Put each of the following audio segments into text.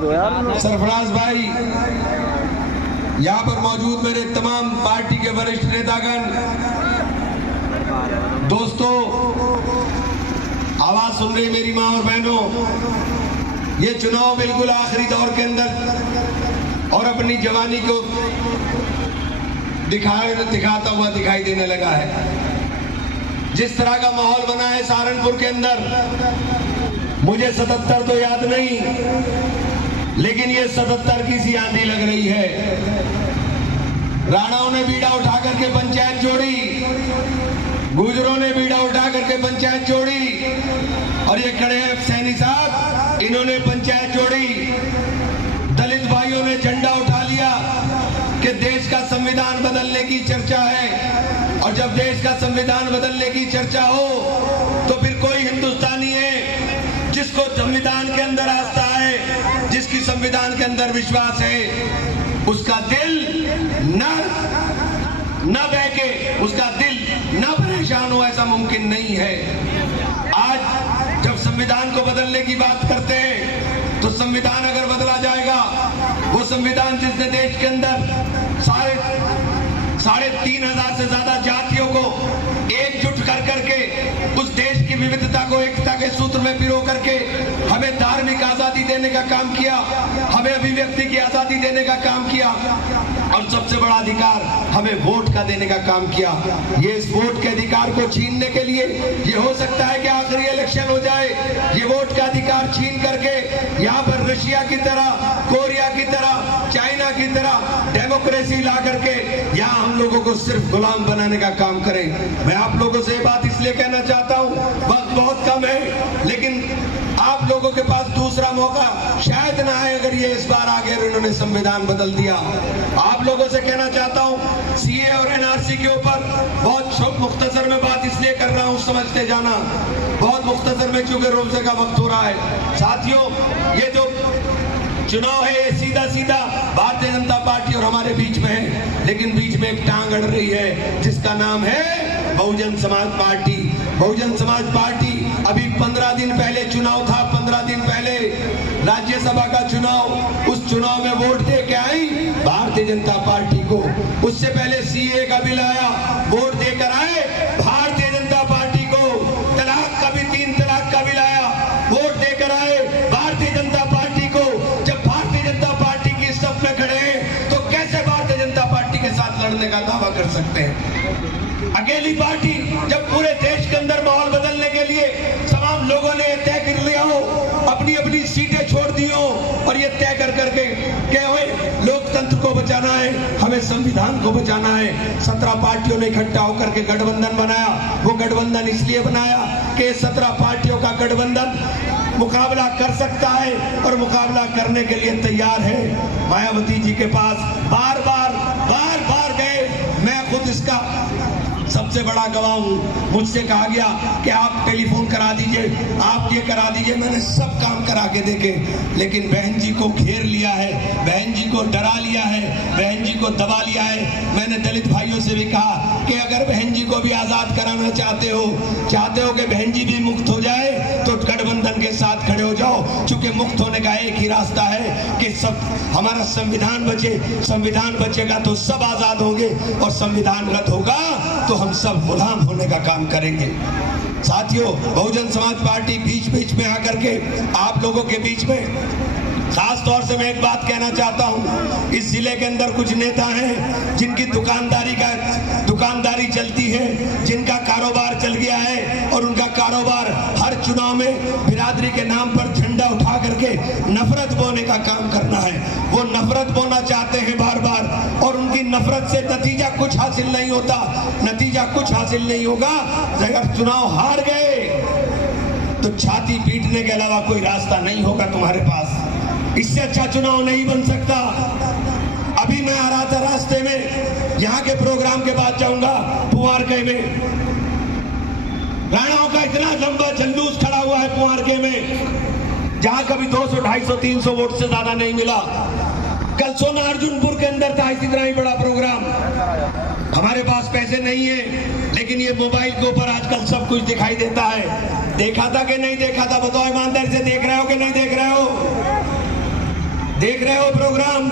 दो यार। सरफराज भाई, यहाँ पर मौजूद मेरे तमाम पार्टी के वरिष्ठ नेतागण, दोस्तों, आवाज सुन रही मेरी माँ और बहनों, ये चुनाव बिल्कुल आखिरी दौर के अंदर और अपनी जवानी को दिखाता हुआ दिखाई देने लगा है। जिस तरह का माहौल बना है सहारनपुर के अंदर, मुझे 77 तो याद नहीं, लेकिन ये 77 की सी आंधी लग रही है। राणाओं ने बीड़ा उठा करके पंचायत जोड़ी, गुजरों ने बीड़ा उठा करके पंचायत जोड़ी, और ये खड़े हैं सैनी साहब, इन्होंने पंचायत जोड़ी। दलित भाइयों ने झंडा उठा लिया कि देश का संविधान बदलने की चर्चा है, और जब देश का संविधान बदलने की चर्चा हो तो फिर कोई हिंदुस्तानी है जिसको संविधान के अंदर आस्था है, जिसकी संविधान के अंदर विश्वास है, उसका दिल न बहके, उसका दिल न परेशान हो, ऐसा मुमकिन नहीं है। आज जब संविधान को बदलने की बात करते हैं तो संविधान अगर बदला जाएगा, वो संविधान जिसने देश के अंदर 3,500 से ज्यादा जातियों को एकजुट कर करके उस देश की विविधता को एकता के सूत्र में पिरो करके हमें धार्मिक आजादी देने का काम किया, हमें अभिव्यक्ति की आजादी देने का काम किया, और सबसे बड़ा अधिकार हमें वोट का देने का काम किया। ये इस वोट के अधिकार को छीनने के लिए ये हो सकता है कि आखिरी इलेक्शन हो जाए, ये वोट का अधिकार छीन करके यहाँ पर रशिया की तरह, कोरिया की तरह, चाइना की तरह डेमोक्रेसी ला करके यहाँ हम लोगों को सिर्फ गुलाम बनाने का काम करें। मैं आप लोगों से ये बात इसलिए कहना चाहता हूँ, वक्त बहुत कम है, लेकिन आप लोगों के पास दूसरा मौका शायद ना आए अगर ये इस बार आगे इन्होंने संविधान बदल दिया। आप लोगों से कहना चाहता हूँ, सीए और एनआरसी के ऊपर बहुत मुख्तसर में बात इसलिए कर रहा हूँ, समझते जाना, बहुत मुख्तसर में चूंकि रोजे का वक्त हो रहा है। साथियों, ये जो चुनाव है ये सीधा सीधा भारतीय जनता पार्टी और हमारे बीच में है, लेकिन बीच में एक टांग अड़ रही है जिसका नाम है बहुजन समाज पार्टी। बहुजन समाज पार्टी अभी 15 दिन पहले चुनाव था, 15 दिन पहले राज्यसभा का चुनाव, उस चुनाव में वोट दे के आई भारतीय जनता पार्टी को। उससे पहले सीए का बिल आया, वोट देकर आए भारतीय जनता पार्टी को। तलाक का भी 3 तलाक का बिल आया, वोट देकर आए भारतीय जनता पार्टी को। जब भारतीय जनता पार्टी की सफ में खड़े हैं तो कैसे भारतीय जनता पार्टी के साथ लड़ने का दावा कर सकते हैं? अकेली पार्टी, जब पूरे देश के अंदर माहौल बदलने के लिए तमाम लोगों ने तय कर लिया हो, अपनी अपनी सीटें छोड़ दी हो, और ये तय कर करके क्या हुए, लोकतंत्र को बचाना है, हमें संविधान को बचाना है। 17 पार्टियों ने इकट्ठा होकर के गठबंधन बनाया। वो गठबंधन इसलिए बनाया कि 17 पार्टियों का गठबंधन मुकाबला कर सकता है और मुकाबला करने के लिए तैयार है। मायावती जी के पास बार बार गए, मैं खुद इसका सबसे बड़ा गवाह हूँ। मुझसे कहा गया कि आप टेलीफोन करा दीजिए, आप ये करा दीजिए, मैंने सब काम करा के देखे, लेकिन बहन जी को घेर लिया है, बहन जी को डरा लिया है, बहन जी को दबा लिया है। मैंने दलित भाइयों से भी कहा कि अगर बहन जी को भी आजाद कराना चाहते हो कि बहन जी भी मुक्त हो जाए, तो गठबंधन के साथ खड़े हो जाओ, क्योंकि मुक्त होने का एक ही रास्ता है कि सब हमारा संविधान बचे। संविधान बचेगा तो सब आजाद होंगे, और संविधान रद्द होगा तो हम सब गुलाम होने का काम करेंगे। साथियों, बहुजन समाज पार्टी बीच में आकर के आप लोगों के बीच में खास तौर से मैं एक बात कहना चाहता हूं, इस जिले के अंदर कुछ नेता हैं जिनकी दुकानदारी चलती है, जिनका कारोबार चल गया है, और उनका कारोबार हर चुनाव में बिरादरी के नाम पर झंडा उठा करके नफरत बोने का काम करना है। वो नफरत बोना चाहते हैं बार बार, और उनकी नफरत से नतीजा कुछ हासिल नहीं होता, नतीजा कुछ हासिल नहीं होगा। अगर चुनाव हार गए तो छाती पीटने के अलावा कोई रास्ता नहीं होगा तुम्हारे पास। इससे अच्छा चुनाव नहीं बन सकता। अभी मैं आ रहा था रास्ते में, यहाँ के प्रोग्राम के बाद जाऊंगा पुआरके में, राणाओं का इतना लंबा जुलूस खड़ा हुआ है पुआरके में, जहां कभी 200, 250, 300 वोट से ज्यादा नहीं मिला। कल सोना अर्जुनपुर के अंदर था इसी तरह ही बड़ा प्रोग्राम। हमारे पास पैसे नहीं है, लेकिन ये मोबाइल के ऊपर आजकल सब कुछ दिखाई देता है। देखा था कि नहीं देखा था? बताओ ईमानदारी से, देख रहे हो कि नहीं देख रहे हो? देख रहे हो प्रोग्राम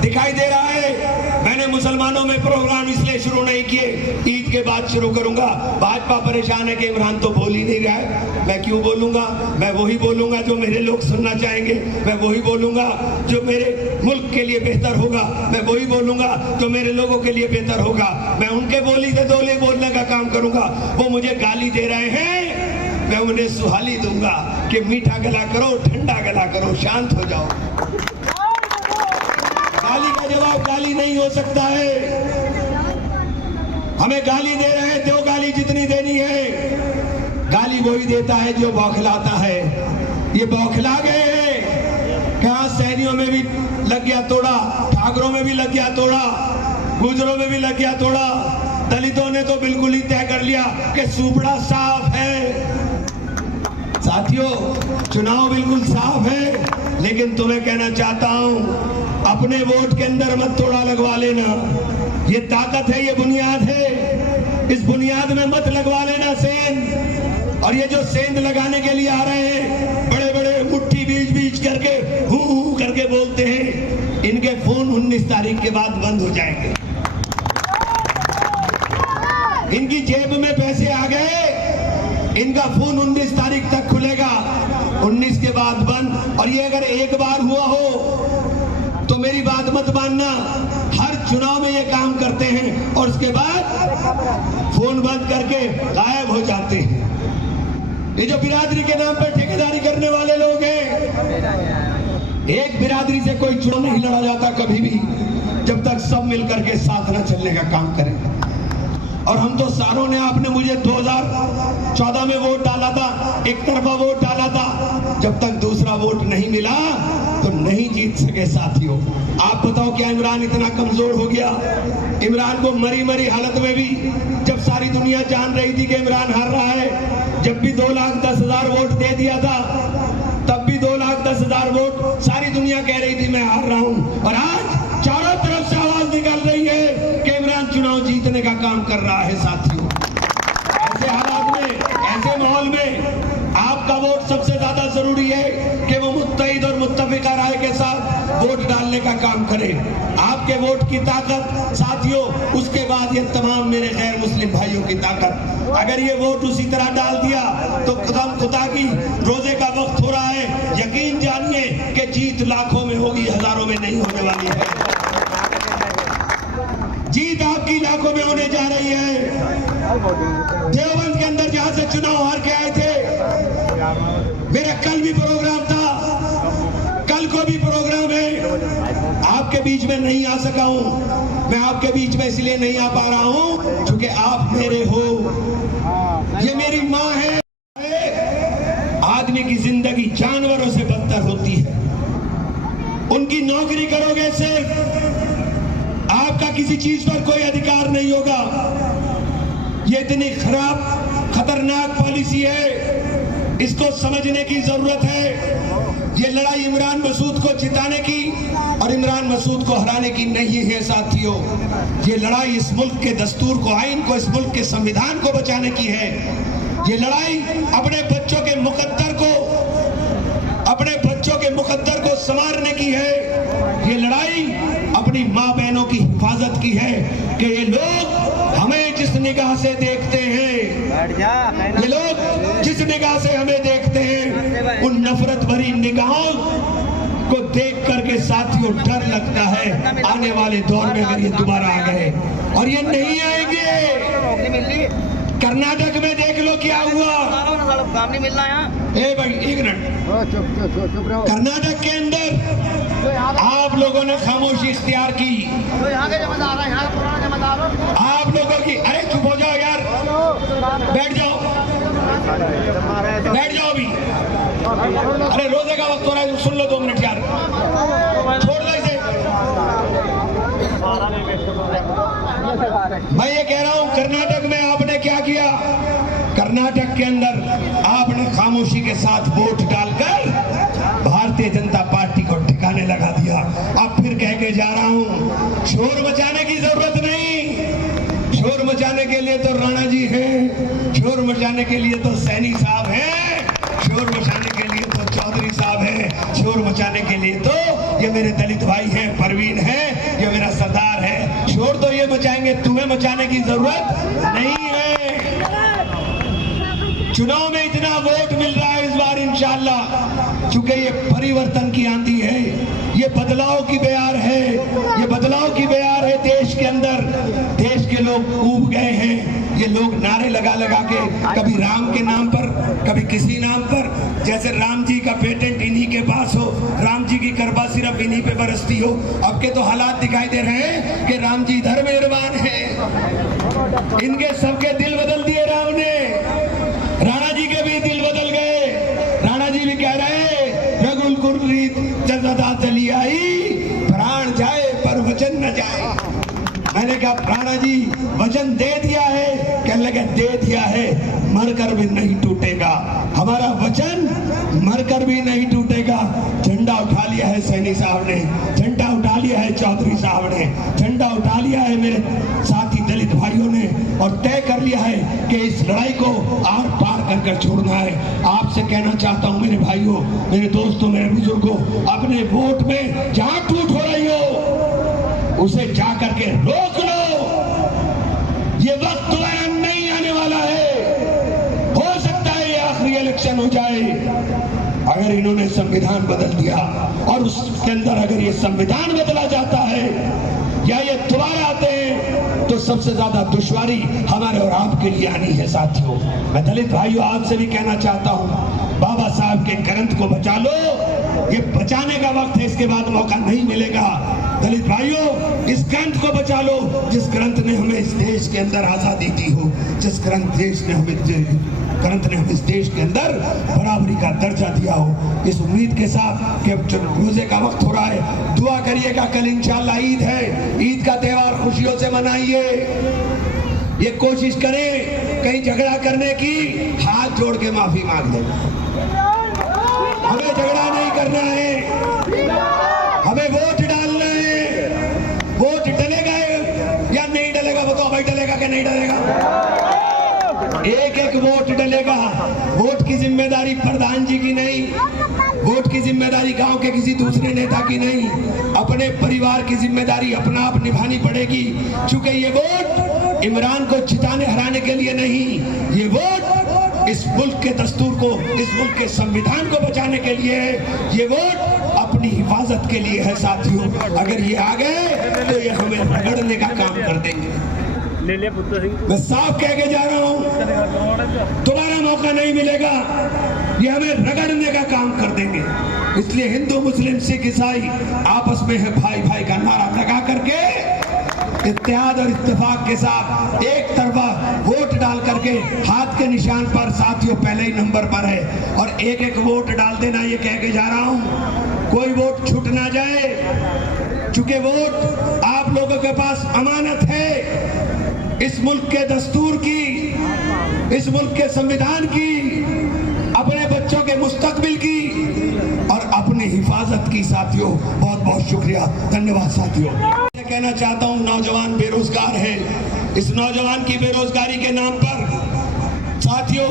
दिखाई दे रहा है। मैंने मुसलमानों में प्रोग्राम इसलिए शुरू नहीं किए, ईद के बाद शुरू करूंगा। भाजपा परेशान है कि इमरान तो बोल ही नहीं रहा है। मैं क्यों बोलूंगा? मैं वही बोलूंगा जो मेरे लोग सुनना चाहेंगे। मैं वही बोलूंगा जो मेरे मुल्क के लिए बेहतर होगा। मैं वही बोलूंगा जो मेरे लोगों के लिए बेहतर होगा। मैं उनके बोली से दोले बोलने का काम करूंगा। वो मुझे गाली दे रहे हैं, मैं उन्हें सुहाली दूंगा कि मीठा गला करो, ठंडा गला करो, शांत हो जाओ। गाली का जवाब गाली नहीं हो सकता है। हमें गाली दे रहे हैं, दो गाली जितनी देनी है। गाली वही देता है जो बौखलाता है। ये बौखला गए हैं। कहां सैनियों में भी लग गया तोड़ा, ठाकरों में भी लग गया तोड़ा, गुजरों में भी लग गया तोड़ा। दलितों ने तो बिल्कुल ही तय कर लिया कि सुपड़ा साफ है। साथियों, चुनाव बिल्कुल साफ है, लेकिन तुम्हें कहना चाहता हूं, अपने वोट के अंदर मत तोड़ा लगवा लेना। ये ताकत है, ये बुनियाद है। इस बुनियाद में मत लगवा लेना सेंध। और ये जो सेंध लगाने के लिए आ रहे हैं, बड़े बड़े मुट्ठी बीच बीच करके हूं करके बोलते हैं, इनके फोन 19 तारीख के बाद बंद हो जाएंगे। इनकी जेब में पैसे आ गए, इनका फोन 19 तारीख तक खुलेगा, 19 के बाद बंद। और ये अगर एक बार हुआ हो तो मेरी बात मत मानना, हर चुनाव में ये काम करते हैं और उसके बाद फोन बंद करके गायब हो जाते हैं। ये जो बिरादरी के नाम पर ठेकेदारी करने वाले लोग हैं, एक बिरादरी से कोई चुनाव नहीं लड़ा जाता कभी भी, जब तक सब मिलकर के साथ न चलने का काम करें। और हम तो सारों ने, आपने मुझे 2014 में वोट डाला था, एक तरफा वोट डाला था। जब तक दूसरा वोट नहीं मिला तो नहीं जीत सके साथियों। आप बताओ, क्या इमरान इतना कमजोर हो गया? इमरान को मरी मरी हालत में भी, जब सारी दुनिया जान रही थी कि इमरान हार रहा है, जब भी 2,10,000 वोट दे दिया था, तब भी 2,10,000 वोट सारी दुनिया कह रही थी मैं हार रहा हूं। और आज चारों तरफ से आवाज निकल रही है कि इमरान चुनाव जीतने का काम कर रहा है। साथियों, ऐसे हालात में, ऐसे माहौल में आपका वोट सबसे ज्यादा जरूरी है कि वो मुत्तहिद और मुत्तफिका राय के साथ वोट डालने का काम करे। आपके वोट की ताकत साथियों, उसके बाद ये तमाम मेरे गैर मुस्लिम भाइयों की ताकत। अगर ये वोट उसी तरह डाल दिया तो कदम खुदा की, रोजे का वक्त हो रहा है, यकीन जानिए कि जीत लाखों में होगी, हजारों में नहीं होने वाली है। जीत आपकी लाखों में होने जा रही है। देवबंद के अंदर जहां से चुनाव हार के आए थे, मेरा कल भी प्रोग्राम था, कल को भी प्रोग्राम है। आपके बीच में नहीं आ सका हूं। मैं आपके बीच में इसलिए नहीं आ पा रहा हूं क्योंकि आप मेरे हो, ये मेरी माँ है। आदमी की जिंदगी जानवरों से बदतर होती है। उनकी नौकरी करोगे सिर्फ, आपका किसी चीज पर कोई अधिकार नहीं होगा। ये इतनी खराब, खतरनाक पॉलिसी है, इसको समझने की जरूरत है। ये लड़ाई इमरान मसूद को जिताने की और इमरान मसूद को हराने की नहीं है साथियों। ये लड़ाई इस मुल्क के दस्तूर को, आइन को, इस मुल्क के संविधान को बचाने की है। ये लड़ाई अपने बच्चों के मुकद्दर को, अपने बच्चों के मुकद्दर को संवारने की है। ये लड़ाई अपनी माँ बहनों की हिफाजत की है कि ये लोग हमें जिस निगाह से देखते हैं, ये लोग जिस निगाह से हमें देखते हैं, उन नफरत भरी निगाहों को देख करके साथियों डर लगता है आने वाले दौर में अगर ये दोबारा आ गए, और ये नहीं आएंगे। कर्नाटक में देख लो क्या हुआ। काम नहीं मिलना यहाँ। ए भाई एक मिनट, कर्नाटक के अंदर आप लोगों ने खामोशी इख्तियार की। यहाँ के जमादार हैं, यहाँ पुराना जमादार आप लोगों की, अरे चुप हो जाओ यार, बैठ जाओ, बैठ जाओ अभी। अरे रोजे का वक्त हो रहा है, सुन लो 2 मिनट यार, छोड़ दो इसे। मैं ये कह रहा हूं, कर्नाटक में आपने क्या किया? कर्नाटक के अंदर आपने खामोशी के साथ वोट डालकर भारतीय जनता पार्टी को ठिकाने लगा दिया। अब फिर कह के जा रहा हूं, शोर मचाने की जरूरत नहीं। शोर मचाने के लिए तो राणा जी हैं, शोर मचाने के लिए तो सैनी साहब हैं, शोर मचाने के लिए तो चौधरी साहब हैं, शोर मचाने के लिए तो ये मेरे दलित भाई हैं, परवीन है, ये मेरा सरदार है। शोर तो ये मचाएंगे, तुम्हें मचाने की जरूरत नहीं है। चुनाव में इतना वोट मिल रहा है इस बार इंशाअल्लाह, चूंकि ये परिवर्तन की आंधी है, ये बदलाव की बयार है, ये बदलाव की बयार है। देश के अंदर देश के लोग ऊब गए हैं। ये लोग नारे लगा लगा के, कभी राम के नाम पर, कभी किसी नाम पर, जैसे राम जी का पेटेंट इन्हीं के पास हो, राम जी की कृपा सिर्फ इन्हीं पे बरसती हो। अब के तो हालात दिखाई दे रहे हैं कि राम जी इधर मेहरबान है, इनके सबके दिल बदल दिए राम ने। राणा जी के भी दिल बदल गए। राणा जी भी कह रहे रघुकुल रीत जगदा चली आई, प्राण जाए पर वचन न जाए। मैंने कहा राणा जी वचन दे दिया है, कहने लगे दे दिया है, मरकर भी नहीं टूटेगा हमारा वचन, मरकर भी नहीं टूटेगा। झंडा उठा लिया है सैनी साहब ने, झंडा उठा लिया है चौधरी साहब ने, झंडा उठा लिया है मेरे साथी दलित भाइयों ने, और तय कर लिया है कि इस लड़ाई को आर पार कर कर छोड़ना है। आपसे कहना चाहता हूं मेरे भाइयों, मेरे दोस्तों, मेरे बुजुर्गों, अपने वोट में जहां टूट हो रही हो उसे जा करके रोक लो। ये वक्त दोबारा नहीं आने वाला है। हो सकता है ये आखिरी इलेक्शन हो जाए। अगर इन्होंने संविधान बदल दिया और उसके अंदर अगर ये संविधान बदला जाता है या ये दोबारा आते हैं तो सबसे ज्यादा दुश्वारी हमारे और आपके लिए आनी है। साथियों, मैं दलित भाइयों आपसे भी कहना चाहता हूं, बाबा साहब के ग्रंथ को बचा लो। ये बचाने का वक्त है, इसके बाद मौका नहीं मिलेगा। दलित भाइयों, इस ग्रंथ को बचा लो, जिस ग्रंथ ने हमें इस देश के अंदर आजादी दी हो, जिस ग्रंथ ने हमें इस देश के अंदर बराबरी का दर्जा दिया हो। इस उम्मीद के साथ कि अब रोजे का वक्त हो रहा है, दुआ करिएगा। कल इंशाअल्लाह ईद है, ईद का त्योहार खुशियों से मनाइए। ये कोशिश करें कहीं झगड़ा करने की, हाथ जोड़ के माफी मांग लें। हमें झगड़ा नहीं करना है, हमें वोट डालना है। वोट डलेगा या नहीं डलेगा वो तो भाई डलेगा कि नहीं डलेगा। एक एक वोट डलेगा। वोट की जिम्मेदारी प्रधान जी की नहीं, वोट की जिम्मेदारी गांव के किसी दूसरे नेता की नहीं, अपने परिवार की जिम्मेदारी अपना आप निभानी पड़ेगी। चूंकि ये वोट इमरान को जिताने हराने के लिए नहीं, ये वोट इस मुल्क के दस्तूर को, इस मुल्क के संविधान को बचाने के लिए है। ये वोट अपनी हिफाजत के लिए है। साथियों, अगर ये आ गए तो ये हमें रगड़ने का काम कर देंगे। मैं साफ कह के जा रहा हूं, दोबारा मौका नहीं मिलेगा। ये हमें रगड़ने का काम कर देंगे। इसलिए हिंदू, मुस्लिम, सिख, ईसाई आपस में है भाई भाई का नारा लगा करके इत्तेहाद और इत्तेफाक के साथ एक तरफा वोट डाल करके हाथ के निशान पर साथियों पहले ही नंबर पर है, और एक एक वोट डाल देना। ये कह के जा रहा हूं, कोई वोट छूट ना जाए। चूंकि वोट आप लोगों के पास अमानत है, इस मुल्क के दस्तूर की, इस मुल्क के संविधान की, अपने बच्चों के मुस्तकबिल की और अपनी हिफाजत की। साथियों, बहुत बहुत शुक्रिया, धन्यवाद। साथियों, मैं कहना चाहता हूं, नौजवान बेरोजगार है। इस नौजवान की बेरोजगारी के नाम पर साथियों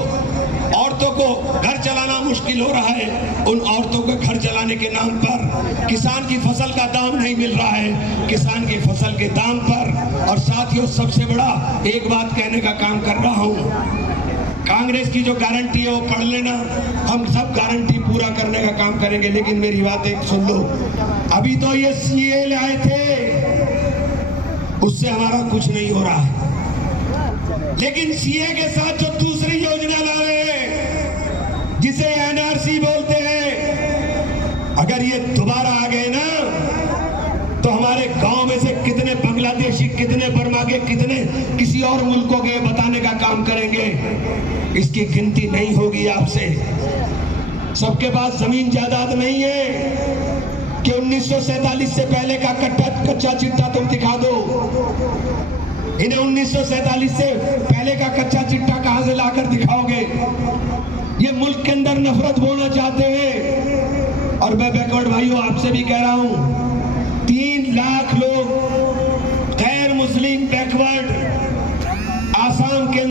औरतों को घर चलाना मुश्किल हो रहा है। उन औरतों को घर चलाने के नाम पर किसान की फसल का दाम नहीं मिल रहा है, किसान की फसल के दाम पर। और साथियों, सबसे बड़ा एक बात कहने का काम कर रहा हूं, कांग्रेस की जो गारंटी है वो पढ़ लेना, हम सब गारंटी पूरा करने का काम करेंगे। लेकिन मेरी बात एक सुन लो, अभी तो ये सीए लाए थे, उससे हमारा कुछ नहीं हो रहा है। लेकिन सीए के साथ जो दूसरी योजना ला रहे हैं, जिसे एनआरसी बोलते हैं, अगर ये दोबारा आ गए ना तो हमारे गांव में से कितने बांग्लादेशी, कितने बर्मा के, कितने किसी और मुल्कों के बताने का काम करेंगे, इसकी गिनती नहीं होगी आपसे। सबके पास जमीन जायदाद नहीं है कि 1947 से पहले का कच्चा चिट्ठा तुम दिखा दो। इन्हें 1947 से पहले का कच्चा चिट्ठा कहां से लाकर दिखाओगे? ये मुल्क के अंदर नफरत बोलना चाहते हैं। और मैं बैकवर्ड भाइयों आपसे भी कह रहा हूं, 3 लाख लोग गैर मुस्लिम बैकवर्ड आसाम के